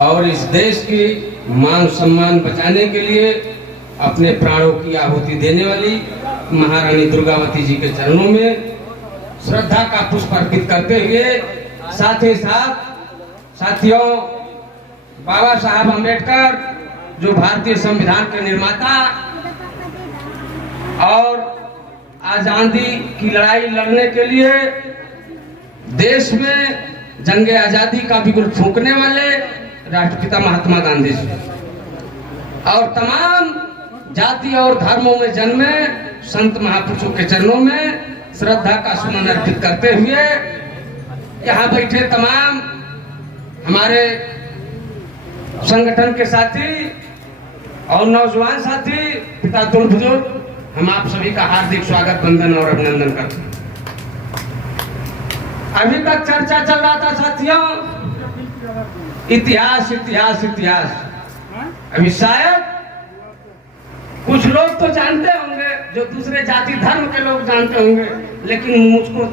और इस देश की मान सम्मान बचाने के लिए अपने प्राणों की आहुति देने वाली महारानी दुर्गावती जी के चरणों में श्रद्धा का पुष्प अर्पित करते हुए साथ ही साथ साथियों बाबा साहब अम्बेडकर जो भारतीय संविधान के निर्माता और आजादी की लड़ाई लड़ने के लिए देश में जंगे आजादी का बिगुल फूंकने वाले राष्ट्रपिता महात्मा गांधी जी और तमाम जाति और धर्मों में जन्मे संत महापुरुषों के चरणों में श्रद्धा का सुमन अर्पित करते हुए यहाँ बैठे तमाम हमारे संगठन के साथी और नौजवान साथी पिता तुल बुजुर्ग, हम आप सभी का हार्दिक स्वागत वंदन और अभिनंदन करते हैं। अभी तक चर्चा चल रहा था साथियों, इतिहास इतिहास इतिहास। अभी शायद कुछ लोग तो जानते होंगे, जो दूसरे जाति धर्म के लोग जानते होंगे, लेकिन मुझको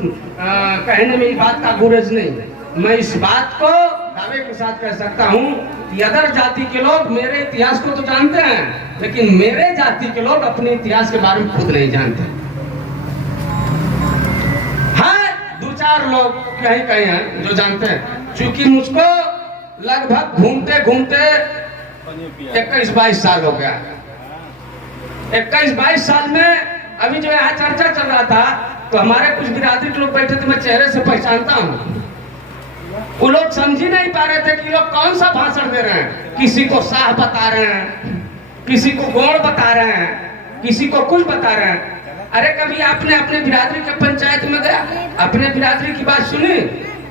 कहने में बात का गुरेज नहीं। मैं इस बात को दावे के साथ कह सकता हूँ कि अदर जाति के लोग मेरे इतिहास को तो जानते हैं, लेकिन मेरे जाति के लोग अपने इतिहास के बारे में खुद नहीं जानते। हाँ, दो चार लोग कहीं कहीं हैं जो जानते हैं, क्योंकि मुझको लगभग घूमते घूमते 21-22 साल हो गया। 21-22 साल में अभी जो यहाँ चर्चा चल रहा था तो हमारे कुछ बिरादरी के लोग बैठे थे, मैं चेहरे से पहचानता हूँ। वो लोग समझ ही नहीं पा रहे थे कि लोग कौन सा भाषण दे रहे हैं। किसी को शाह बता रहे हैं, किसी को गौड़ बता रहे हैं, किसी को कुछ बता रहे हैं। अरे कभी आपने अपने बिरादरी के पंचायत में गया, अपने बिरादरी की बात सुनी?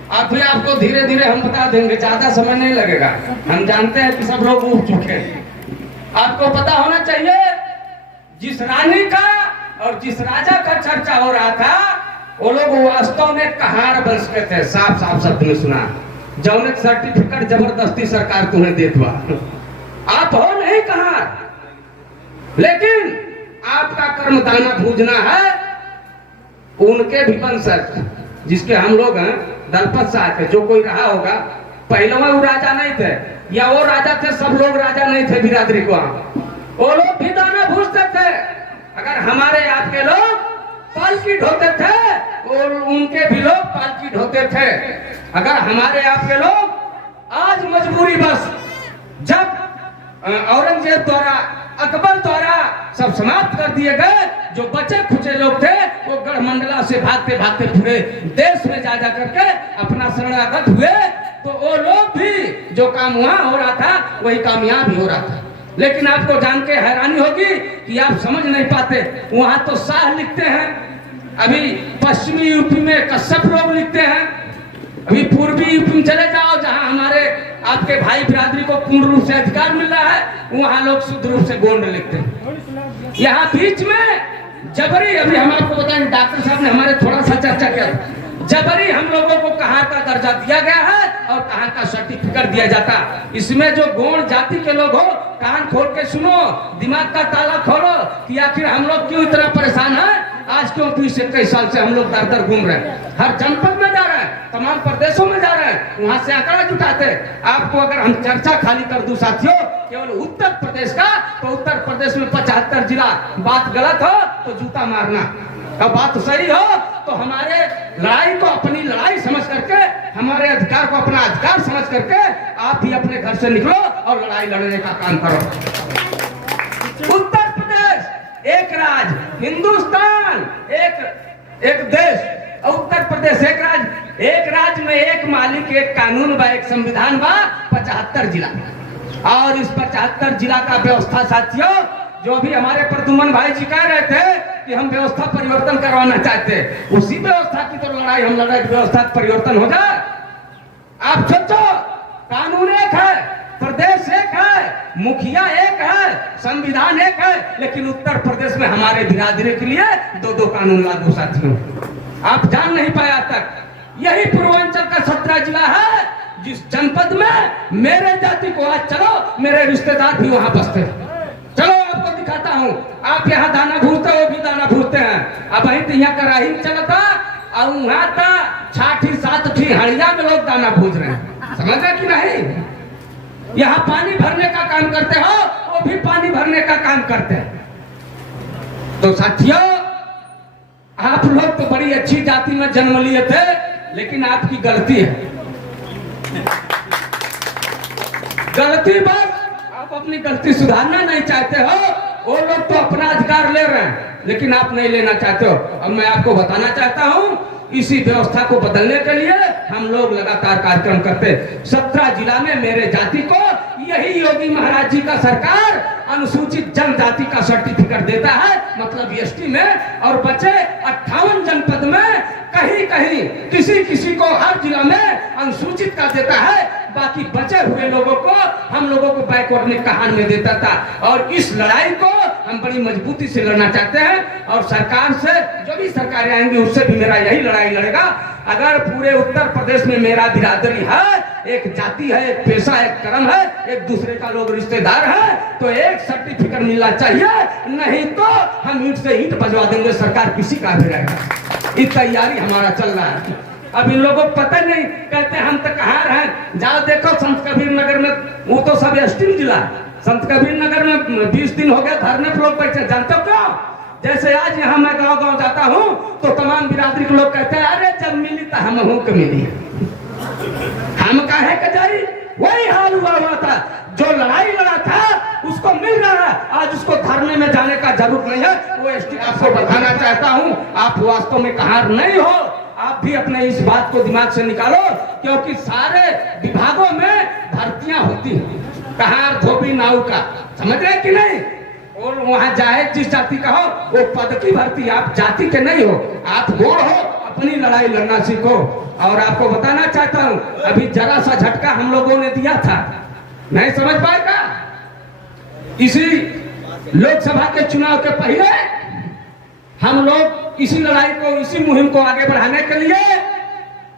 और फिर आपको धीरे धीरे हम बता देंगे, ज्यादा समय नहीं लगेगा। हम जानते हैं कि सब लोग उठ चुके हैं। आपको पता होना चाहिए, जिस रानी का और जिस राजा का चर्चा हो रहा था, वो लोग वास्तव में कहार वंश के थे। साफ साफ शब्द में सुना, जौने सर्टिफिकेट जबरदस्ती सरकार तुम्हें दे दुआ, आप हो नहीं कहार, लेकिन आपका कर्म दाना भूजना है। उनके भी वंशज जिसके हम लोग हैं, दलपत साहब थे, जो कोई रहा होगा, पहले वो राजा नहीं थे, या वो राजा थे, सब लोग राजा नहीं थे बिरादरी को। वो लोग भी दाना भूजते थे। अगर हमारे आपके लोग पालकी ढोते थे और उनके भी लोग पालकी ढोते थे। अगर हमारे आपके लोग आज मजबूरी बस, जब औरंगजेब द्वारा, अकबर द्वारा सब समाप्त कर दिए गए, जो बचे खुचे लोग थे वो गढ़मंडला से भागते भागते पूरे देश में जा जा करके अपना शरणागत हुए, तो वो लोग भी जो काम वहां हो रहा था वही काम यहाँ भी हो रहा था। लेकिन आपको जान के हैरानी होगी कि आप समझ नहीं पाते, वहां तो शाह लिखते हैं, अभी पश्चिमी यूपी में कश्यप लोग लिखते हैं, अभी पूर्वी यूपी में चले जाओ जहां हमारे आपके भाई बिरादरी को पूर्ण रूप से अधिकार मिल रहा है, वहां लोग शुद्ध रूप से गोंड लिखते हैं। यहाँ बीच में जबरी, अभी हम आपको बताएं, डॉक्टर साहब ने हमारे थोड़ा सा चर्चा किया, जबरी हम लोगों को कहाँ का दर्जा दिया गया है और कहाँ का सर्टिफिकेट दिया जाता। इसमें जो गौड़ जाति के लोग हो, कान खोल के सुनो, दिमाग का ताला खोलो कि आखिर हम लोग क्यों इतना परेशान है। आज क्यों 20-21 साल से हम लोग दर दर घूम रहे हैं, हर जनपद में जा रहे हैं, तमाम प्रदेशों में जा रहे हैं, वहां से आंकड़ा जुटाते। आपको अगर हम चर्चा खाली कर दूं साथियों केवल उत्तर प्रदेश का, तो उत्तर प्रदेश में 75 जिला। बात गलत हो तो जूता मारना, अब बात सही हो तो हमारे लड़ाई को अपनी लड़ाई समझ करके, हमारे अधिकार को अपना अधिकार समझ करके आप भी अपने घर से निकलो और लड़ाई लड़ने का काम करो। उत्तर प्रदेश एक राज्य, हिंदुस्तान एक देश, उत्तर प्रदेश एक राज्य, एक राज्य में एक मालिक, एक कानून बा, एक संविधान बा, 75 जिला। और इस 75 जिला का व्यवस्था साथियों, जो भी हमारे प्रदुमन भाई जी कह रहे थे कि हम व्यवस्था परिवर्तन करवाना चाहते हैं, उसी व्यवस्था की तो लड़ाई हम लड़ रहे, व्यवस्था परिवर्तन हो जाए। आप सोचो, कानून एक है, प्रदेश एक है, मुखिया एक है, संविधान एक है, लेकिन उत्तर प्रदेश में हमारे बिरादरी के लिए 2-2 कानून लागू साथियों। आप जान नहीं पाया तक। यही पूर्वांचल का 17 जिला है जिस जनपद में मेरे जाति को, आज चलो मेरे रिश्तेदार भी वहां बसते हैं, चलो आपको दिखाता हूँ। आप यहाँ दाना भूलते हो, भी दाना भूलते हैं। अब वही तो यहाँ का राही चलता और वहां था 6 सात हड़िया में लोग दाना भूज रहे हैं, समझ रहे कि नहीं? यहाँ पानी भरने का काम करते हो, वो भी पानी भरने का काम करते हैं। तो साथियों, आप लोग तो बड़ी अच्छी जाति में जन्म लिए थे, लेकिन आपकी गलती है। गलती बस आप अपनी गलती सुधारना नहीं चाहते हो। वो लोग तो अपना अधिकार ले रहे हैं, लेकिन आप नहीं लेना चाहते हो। अब मैं आपको बताना चाहता हूं, इसी व्यवस्था को बदलने के लिए हम लोग लगातार कार्यक्रम करते। 17 जिला में मेरे जाति को यही योगी महाराज जी का सरकार अनुसूचित जनजाति का सर्टिफिकेट देता है, मतलब एसटी में, और बचे 58 जनपद में कहीं कहीं किसी किसी को हर जिला में अनुसूचित का देता है। बाकी बचे हुए लोगों को हम लोगों को बैकवर्ड में कहान में देता था। और इस लड़ाई को हम बड़ी मजबूती से लड़ना चाहते हैं, और सरकार से जो भी सरकारें आएंगी उससे भी मेरा यही लड़ाई लड़ेगा। अगर पूरे उत्तर प्रदेश में मेरा बिरादरी है, एक जाति है, एक पेशा, एक कर्म है, एक दूसरे का लोग रिश्तेदार है, तो एक सर्टिफिकेट मिलना चाहिए, नहीं तो हम ईंट से ईंट बजवा देंगे, सरकार किसी का भी रहेगा। इस तैयारी हमारा चल रहा है। अब इन लोगों को पता नहीं, कहते हम तो कहाँ रहे। जाओ देखो संत कबीर नगर में, वो तो सब एसटी जिला है। संत कबीर नगर में 20 दिन हो गए धरने पर लोग बैठे। जानते हो क्यों? जैसे आज यहाँ मैं गांव गांव जाता हूँ तो तमाम बिरादरी के लोग कहते हैं, अरे जब मिली तो हम हूँ के मिली, हम काहे के जाई। वही हाल हुआ था, जो लड़ाई लड़ा था उसको मिल रहा है, आज उसको धरने में जाने का जरूरत नहीं है। वो एसटी आपको बताना चाहता हूँ, आप वास्तव में कहार नहीं हो। आप भी अपने इस बात को दिमाग से निकालो, क्योंकि सारे विभागों में भर्तियां होती हैं, कहार धोबी नाव का, समझ रहे कि नहीं। और वहां जाए जिस जाति का हो वो पद की भर्ती, आप जाति के नहीं हो, आप गोड़ हो। अपनी लड़ाई लड़ना सीखो। और आपको बताना चाहता हूं, अभी जरा सा झटका हम लोगों ने दिया था, नहीं समझ पाएगा। इसी लोकसभा के चुनाव के पहले हम लोग इसी लड़ाई को, इसी मुहिम को आगे बढ़ाने के लिए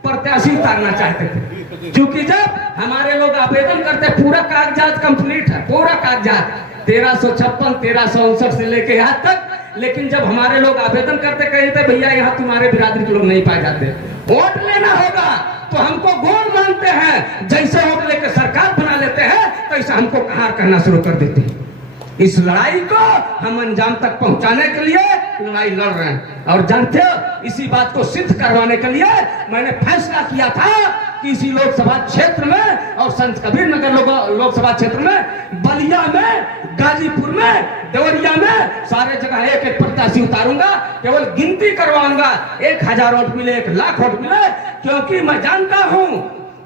प्रत्याशी उतारना चाहते थे। क्योंकि जब हमारे लोग आवेदन करते, पूरा कागजात कंप्लीट है, पूरा कागजात 1356, 1359 से लेके यहाँ तक, लेकिन जब हमारे लोग आवेदन करते, कहते भैया यहाँ तुम्हारे बिरादरी के लोग नहीं पाए जाते, वोट लेना होगा, तो हमको गोल मानते हैं। जैसे वोट लेकर सरकार बना लेते हैं, तो ऐसा हमको कहार कहना शुरू कर देते हैं। इस लड़ाई को हम अंजाम तक पहुंचाने के लिए लड़ाई लड़ रहे हैं। और जानते हो, इसी बात को सिद्ध करवाने के लिए मैंने फैसला किया था कि इसी लोकसभा क्षेत्र में और संत कबीर नगर लोकसभा क्षेत्र में, बलिया में, गाजीपुर में, देवरिया में, सारे जगह एक एक प्रत्याशी उतारूंगा। केवल गिनती करवाऊंगा, 1000 वोट मिले, 1,00,000 वोट मिले, क्योंकि मैं जानता हूं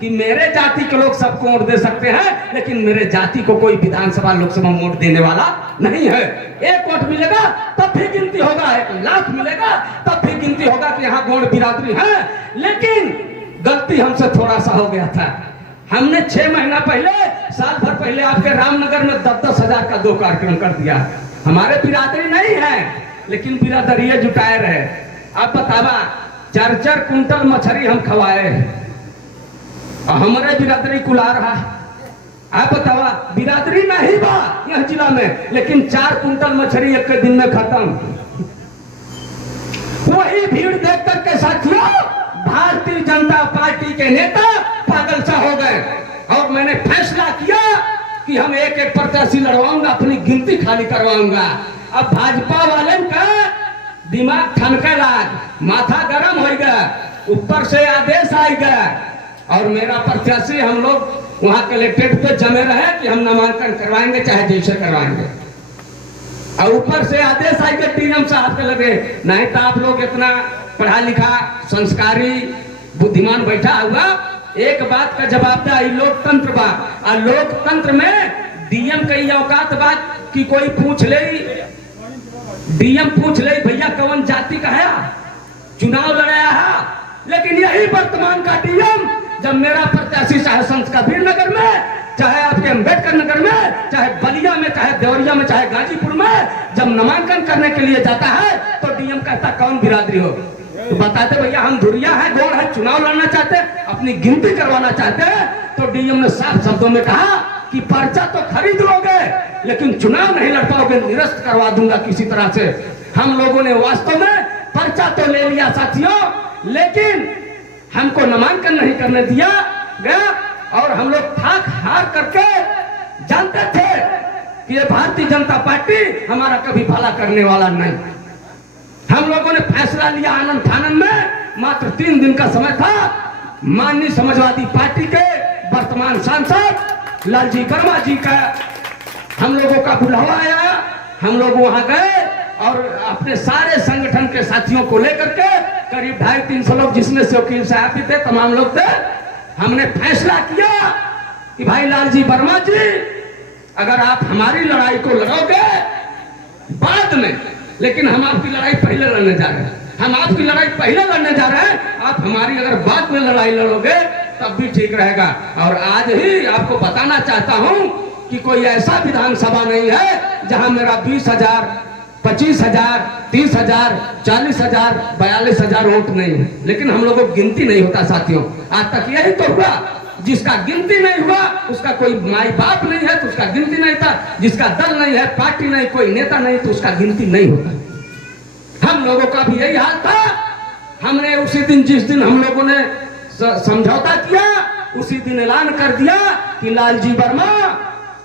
कि मेरे जाति के लोग सबको वोट दे सकते हैं, लेकिन मेरे जाति को कोई विधानसभा लोकसभा वोट देने वाला नहीं है। 1 वोट मिलेगा तब भी गिनती होगा, 1,00,000 मिलेगा तब भी गिनती होगा कि यहाँ गौड़ बिरादरी है। लेकिन गलती हमसे थोड़ा सा हो गया था। हमने 6 महीना पहले, साल भर पहले आपके रामनगर में 10-10 हजार का 2 कार्यक्रम कर दिया। हमारे बिरादरी नहीं है, लेकिन बिरादरी जुटाए रहे। अब बतावा, 4-4 कुंटल मछली हम खवाए, हमारे बिरादरी कुला रहा। आप बतावा, बिरादरी नहीं बा यह जिला में, लेकिन 4 कुंटल मछली एक दिन में खत्म। वही भीड़ देख करके साथियों, भारतीय जनता पार्टी के नेता पागल सा हो गए। और मैंने फैसला किया कि हम एक एक प्रत्याशी लड़वाऊंगा, अपनी गिनती खाली करवाऊंगा। अब भाजपा वाले का दिमाग ठनके लाग, माथा गर्म हो गया, ऊपर से आदेश आ गया, और मेरा प्रत्याशी हम लोग वहां कलेक्ट्रेट पे जमे रहे कि हम नामांकन करवाएंगे, चाहे जैसे करवाएंगे। और ऊपर से आदेश आएगा डीएम साहब के लगे, नहीं तो आप लोग इतना पढ़ा लिखा, संस्कारी, बुद्धिमान बैठा हुआ, एक बात का जवाब दे, लोकतंत्र बा। और लोकतंत्र में डीएम कई औकात बात कि कोई पूछ ले, डीएम पूछ ले भैया कौन जाति का है, चुनाव लड़ाया है। लेकिन यही वर्तमान का डीएम जब मेरा प्रत्याशी चाहे संत कबीर नगर में, चाहे आपके अंबेडकर नगर में, चाहे बलिया में, चाहे देवरिया में, चाहे गाजीपुर में, जब नामांकन करने के लिए जाता है तो डीएम कहता कौन बिरादरी हो, तो बताते भैया हम धुरिया है, गोड़ है, चुनाव लड़ना चाहते, अपनी गिनती करवाना चाहते हैं। तो डीएम ने साफ शब्दों में कहा कि पर्चा तो खरीद लोगे, लेकिन चुनाव नहीं लड़ पाओगे, निरस्त करवा दूंगा किसी तरह से। हम लोगों ने वास्तव में पर्चा तो ले लिया साथियों, लेकिन हमको नामांकन नहीं करने दिया गया। और हम लोग थाक हार करके जानते थे कि ये भारतीय जनता पार्टी हमारा कभी भला करने वाला नहीं। हम लोगों ने फैसला लिया आनंद फानंद में, मात्र 3 दिन का समय था। माननीय समाजवादी पार्टी के वर्तमान सांसद लालजी वर्मा जी का हम लोगों का बुलावा आया। हम लोग वहां गए और अपने सारे संगठन के साथियों को लेकर के, करीब 250-300 लोग, जिसमें से वकील साहब भी थे, तमाम लोग थे। हमने फैसला किया कि भाई लालजी वर्मा जी, अगर आप हमारी लड़ाई को लड़ोगे बाद में, लेकिन हम आपकी लड़ाई पहले लड़ने जा रहे हैं। हम आपकी लड़ाई पहले लड़ने जा रहे हैं, आप हमारी अगर बाद में लड़ाई लड़ोगे तब भी ठीक रहेगा। और आज ही आपको बताना चाहता हूं कि कोई ऐसा विधानसभा नहीं है जहां मेरा 20,000, 25,000, 30,000, 40,000, 42,000 वोट नहीं है। लेकिन हम लोगों को गिनती नहीं होता साथियों। आज तक यही तो हुआ, जिसका गिनती नहीं हुआ उसका कोई माई बाप नहीं है तो उसका गिनती नहीं था, जिसका दल नहीं है, पार्टी नहीं, कोई नेता नहीं तो उसका गिनती नहीं होता। हम लोगों का भी यही हाल था। हमने उसी दिन, जिस दिन हम लोगों ने समझौता किया, उसी दिन ऐलान कर दिया कि लालजी वर्मा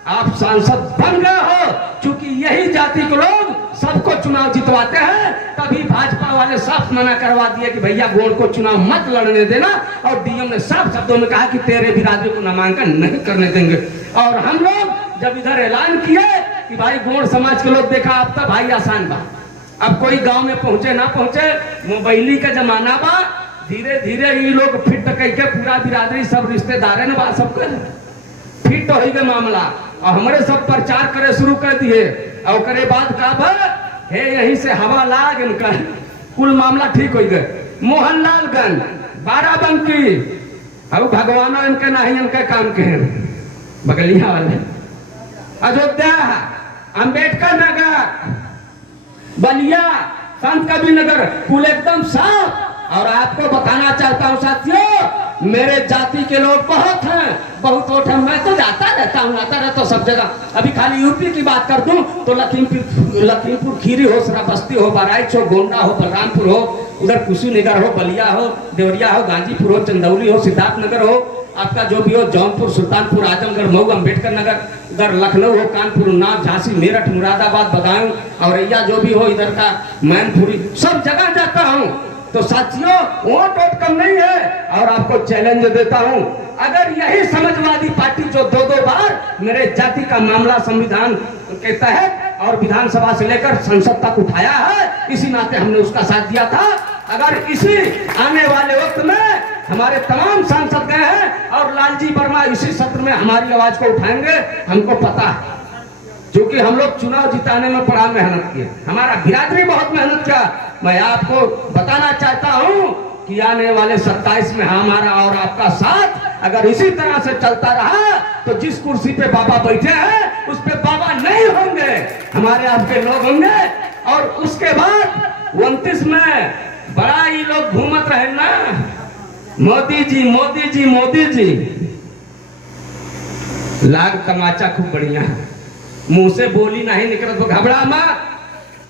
आप सांसद बन गए हो। क्योंकि यही जाति के लोग सबको चुनाव जितवाते हैं, तभी भाजपा वाले साफ मना करवा दिए कि भैया गोंड को चुनाव मत लड़ने देना। और डीएम ने साफ शब्दों में कहा कि तेरे बिरादरी को नामांकन नहीं करने देंगे। और हम लोग जब इधर ऐलान किए कि भाई गोंड समाज के लोग, देखा अब तो भाई आसान बा, अब कोई गांव में पहुंचे ना पहुंचे, मोबाइली का जमाना बा, धीरे धीरे ये लोग फिट कह के पूरा बिरादरी सब रिश्तेदार है ना सबके फिट हो गए मामला। और हमारे सब प्रचार करे शुरू कर दिए। और करे बाद का है यहीं से हवा लाग इनका कुल मामला ठीक हो गए। मोहनलालगंज, बाराबंकी, अब भगवानो इनके नहीं, इनके काम के हैं बगलिया वाले, अयोध्या, अंबेडकर नगर, बलिया, संत कबीर नगर, कुल एकदम साफ। और आपको बताना चाहता हूं साथियों, मेरे जाति के लोग बहुत हैं, बहुत वोट हैं। मैं तो जाता रहता हूं सब जगह। अभी खाली यूपी की बात कर दूं तो लखीमपुर खीरी हो, श्रावस्ती हो, बहराइच हो, गोंडा हो, बलरामपुर हो, उधर कुशीनगर हो, बलिया हो, देवरिया हो, गाजीपुर हो, चंदौली हो, सिद्धार्थनगर हो, आपका जो भी हो, जौनपुर, सुल्तानपुर, आजमगढ़, मऊ, अम्बेडकर नगर, उधर लखनऊ हो, कानपुर, उन्नाव, झांसी, मेरठ, मुरादाबाद, बदायूं, औरैया जो भी हो, इधर का मैनपुरी, सब जगह जाता हूँ। तो साथियों वोट कम नहीं है। और आपको चैलेंज देता हूं, अगर यही समाजवादी पार्टी जो 2-2 बार मेरे जाति का मामला संविधान के तहत और विधानसभा से लेकर संसद तक उठाया है, इसी नाते हमने उसका साथ दिया था। अगर इसी आने वाले वक्त में हमारे तमाम सांसद गए हैं और लालजी वर्मा इसी सत्र में हमारी आवाज को उठाएंगे, हमको पता है। क्योंकि हम लोग चुनाव जिताने में बड़ा मेहनत किया, हमारा बिरादरी बहुत मेहनत किया। मैं आपको बताना चाहता हूं कि आने वाले 27 में हमारा और आपका साथ अगर इसी तरह से चलता रहा तो जिस कुर्सी पे बाबा बैठे हैं उस पे बाबा नहीं होंगे, हमारे आपके लोग होंगे। और उसके बाद 29 में बड़ा ही लोग घूमत रहे ना, मोदी जी, मोदी जी, मोदी जी, लाग तमाचा खूब बढ़िया, मुंह से बोली नहीं निकल तो घबरा मत।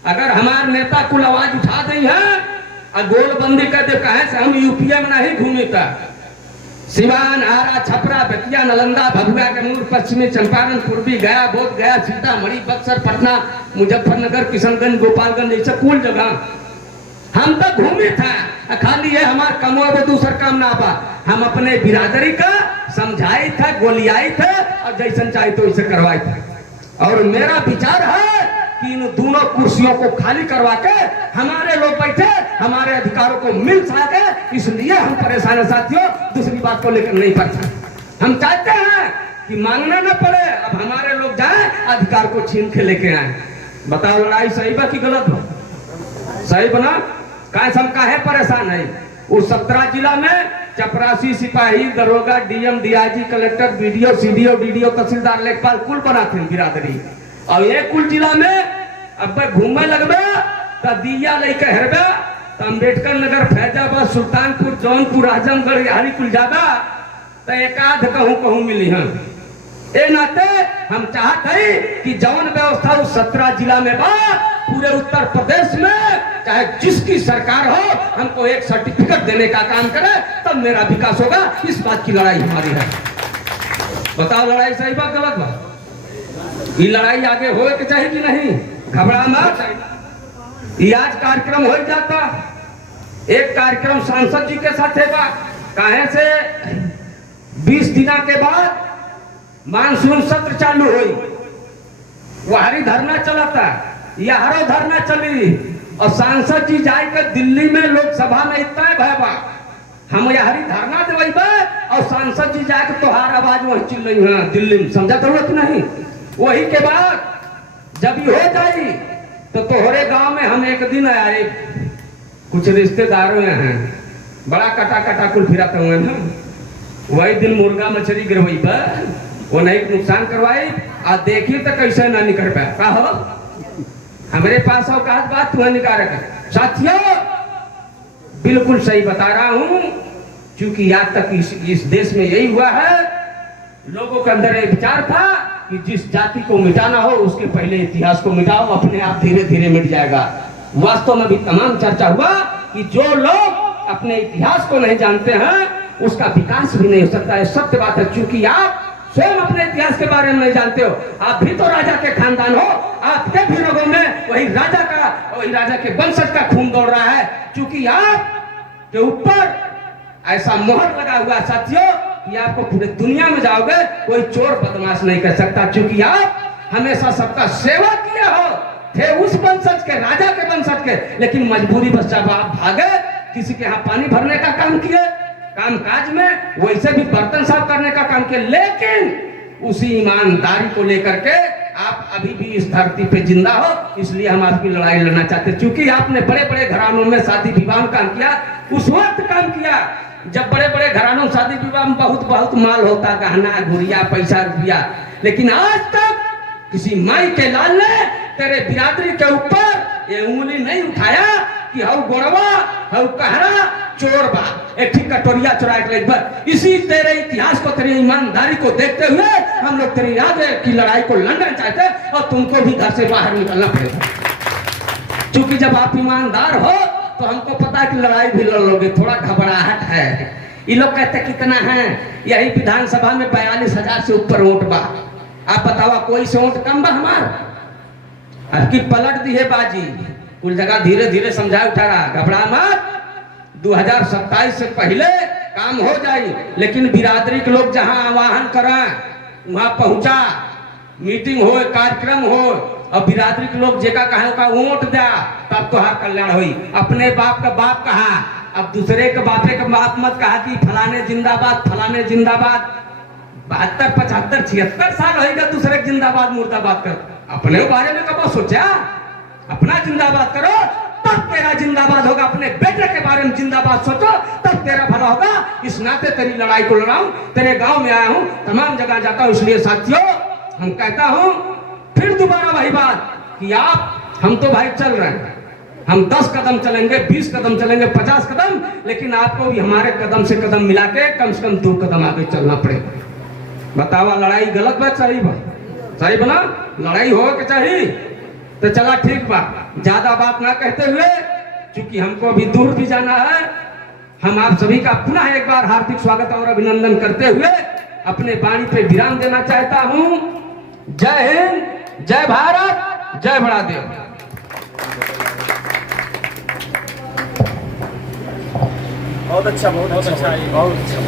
अगर हमारे नेता कुल आवाज उठा दी है और गोलबंदी कर दे, कहे से हम यूपीए में नहीं घूमी था, सिवान, आरा, छपरा, बेतिया, नालंदा, भभुआ, कैमूर, पश्चिमी चंपारण, पूर्वी, गया, बोध गया, सीतामढ़ी, बक्सर, पटना, मुजफ्फरनगर, किशनगंज, गोपालगंज, ऐसे कुल जगह हम तक घूमी था। खाली है हमारे कमों में दूसर काम ना पा, हम अपने बिरादरी का समझाई था, गोलियाई थे और जैसन चाहे तो इसे करवाई थे। और मेरा विचार है कि इन दोनों कुर्सियों को खाली करवा के हमारे लोग बैठे, हमारे अधिकारों को मिल सके, इसलिए हम परेशान है साथियों। दूसरी बात को लेकर नहीं पड़ता, हम चाहते हैं कि मांगना न पड़े, अब हमारे लोग जाए अधिकार को छीन के लेके आए। बताओ लड़ाई सही बा कि गलत बा? सही बना, हम काहे परेशान है? उस 17 जिला में चपरासी, सिपाही, दरोगा, DM, DIG, collector, BDO, CDO, DDO, तहसीलदार, लेखपाल कुल बनाते हैं बिरादरी। और ये कुल जिला में अब घूमे लगबे तो दिया लेके हरबे तो अम्बेडकर नगर, फैजाबाद, सुल्तानपुर, जौनपुर, आजमगढ़, यारी कुल जाबा तो एक आध कहूँ मिली है। ए नाते हम चाहते हैं कि जौन व्यवस्था उस 17 जिला में बा, पूरे उत्तर प्रदेश में चाहे जिसकी सरकार हो, हमको एक सर्टिफिकेट देने का काम करे, तब मेरा विकास होगा। इस बात की लड़ाई हमारी है। बताओ लड़ाई सही बात गलत बात? ये लड़ाई आगे होए के चाहिए कि नहीं? घबरा मत। ये आज कार्यक्रम हो जाता, एक कार्यक्रम सांसद जी के साथ है कहे से 20 दिन के बाद मानसून सत्र चालू हुई, वहारी धरना चलता, यहारो धरना चली और सांसद जी जाकर दिल्ली में लोकसभा में इतना भयबा हम यहारी धरना देवई और सांसद जी जाकर तोहार आवाज वही चिल रही है दिल्ली में, समझा तो कि नहीं? वही के बाद जब ये हो जाई तो तोहरे गांव में हम एक दिन आए, कुछ रिश्तेदारों हैं बड़ा कटा कटा कुल फिराते हुए ना, वही दिन मुर्गा मछली गिरवई पर वो नहीं नुकसान करवाई आ देखिए तो कैसे ना निकल पाया का हो हमारे पास औकात बात तुम्हें निकाल रखा। साथियों बिल्कुल सही बता रहा हूं, क्योंकि आज तक इस देश में यही हुआ है, लोगों के अंदर एक विचार था कि जिस जाति को मिटाना हो उसके पहले इतिहास को मिटाओ, अपने आप धीरे धीरे मिट जाएगा। वास्तव में भी तमाम चर्चा हुआ कि जो लोग अपने इतिहास को नहीं जानते हैं उसका विकास भी नहीं हो सकता है। सत्य बात है, क्योंकि आप स्वयं अपने इतिहास के बारे में नहीं जानते हो। आप भी तो राजा के खानदान हो, आपके भी लोगों में वही राजा के वंशज का खून दौड़ रहा है, क्योंकि आप के ऊपर ऐसा मोहर लगा हुआ साथियों कि आपको पूरे दुनिया में जाओगे कोई चोर बदमाश नहीं कर सकता, क्योंकि आप हमेशा सबका सेवा किए हो, थे उस वंशज के, राजा के वंशज के, लेकिन मजबूरी बस जब आप भागे किसी के यहाँ पानी भरने का काम किए, काम काज में वैसे भी बर्तन साफ करने का काम किया, लेकिन उसी ईमानदारी को लेकर के आप अभी भी इस धरती पे जिंदा हो। इसलिए हम आपकी लड़ाई लड़ना चाहते हैं, क्योंकि आपने बड़े बड़े घरानों में शादी विवाह में काम किया, उस वक्त काम किया जब बड़े बड़े घरानों में शादी विवाह में बहुत बहुत माल होता, गहना गुड़िया पैसा रुपया, लेकिन आज तक किसी माई के लाल ने तेरे बिरादरी के ऊपर ये उंगली नहीं उठाया कि हऊ गोड़वा हऊ कहरा चोर बा एक ठीक कटोरिया चुरा के लेकर। इसी तेरे इतिहास को, तेरी ईमानदारी को देखते हुए हम लोग तेरी आगे की लड़ाई को लड़ना चाहते हैं और तुमको भी घर से बाहर निकलना पड़ेगा, क्योंकि जब आप ईमानदार हो तो हमको पता है कि लड़ाई भी लड़ लोगे। थोड़ा घबराहट है, ये लोग कहते कितना है, यही विधानसभा में 42,000 से ऊपर वोट बा, आप बताओ कोई से वोट कम बा हमार? आपकी पलट दी है बाजी, कुल जगह धीरे धीरे समझा उठा रहा, घबरा मत, 2027 से पहले काम हो जाए। लेकिन बिरादरी के लोग जहां आवाहन करें वहां पहुंचा, मीटिंग हो, कार्यक्रम हो, और बिरादरी के लोग जेका कहे का वोट दिया, तब तो हर कल्याण हुई। अपने बाप का बाप कहा, अब दूसरे के बापे का बाप मत कहा कि फलाने जिंदाबाद फलाने जिंदाबाद। 72, 75, 76 साल होगा दूसरे जिंदाबाद मुर्दाबाद कर, अपने बारे में कब सोचा? अपना जिंदाबाद करो तब तेरा जिंदाबाद होगा, अपने बेटे के बारे में जिंदाबाद सोचो तब तेरा भला होगा। इस नाते तेरी लड़ाई को लड़ाऊं, तेरे गांव में आया हूं, तमाम जगह जाता हूं, इसलिए साथियों हम कहता हूं फिर दोबारा वही बात कि हम तो भाई चल रहे हैं, हम 10 कदम चलेंगे, 20 कदम चलेंगे, 50 कदम, लेकिन आपको भी हमारे कदम से कदम मिला के कम से कम 2 कदम आगे चलना पड़ेगा। बतावा लड़ाई गलत बात सही बा? सही बना, लड़ाई हो के चाहिए तो चला ठीक बा, ज्यादा बात ना कहते हुए, क्योंकि हमको भी दूर भी जाना है। हम आप सभी का पुनः एक बार हार्दिक स्वागत और अभिनंदन करते हुए अपने वाणी पे विराम देना चाहता हूं। जय हिंद, जय भारत, जय बड़ादेव। बहुत अच्छा, बहुत अच्छा, बहुत अच्छा।